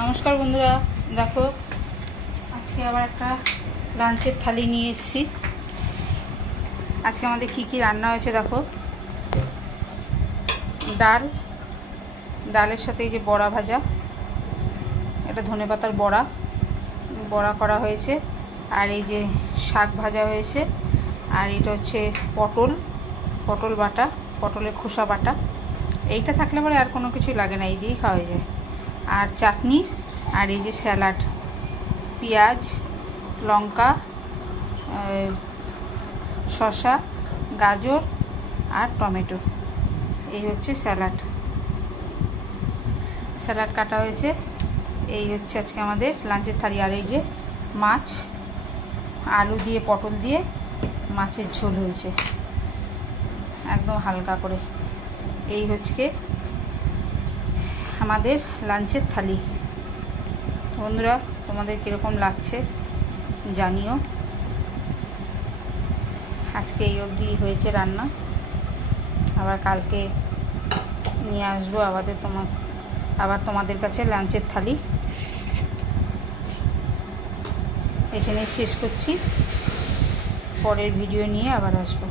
নমস্কার বন্ধুরা, দেখো আজকে আবার একটা লাঞ্চের থালি নিয়ে এসেছি। আজকে আমাদের কি কি রান্না হয়েছে দেখো। ডালের সাথে এই যে বড়া ভাজা, এটা ধনেপাতার বড়া করা হয়েছে। আর এই যে শাক ভাজা হয়েছে। আর এটা হচ্ছে পটল বাটা, পটলের খোসা বাটা। এইটা থাকলে পরে আর কোনো কিছুই লাগে না, এই দিয়েই খাওয়া যায়। আর চাটনি, আর এই যে স্যালাড, পেঁয়াজ, লঙ্কা, শসা, গাজর আর টমেটো, এই হচ্ছে স্যালাড কাটা হয়েছে। এই হচ্ছে আজকে আমাদের লাঞ্চের থালি। আর এই যে মাছ, আলু দিয়ে পটল দিয়ে মাছের ঝোল হয়েছে একদম হালকা করে। এই হচ্ছে আমাদের লাঞ্চের থালি। বন্ধুরা, তোমাদের কীরকম লাগছে জানিও। আজকে এই অবধি হয়েছে রান্না, আবার কালকে নিয়ে আসবো আবার তোমাদের কাছে লাঞ্চের থালি। এখানে শেষ করছি, পরের ভিডিও নিয়ে আবার আসবো।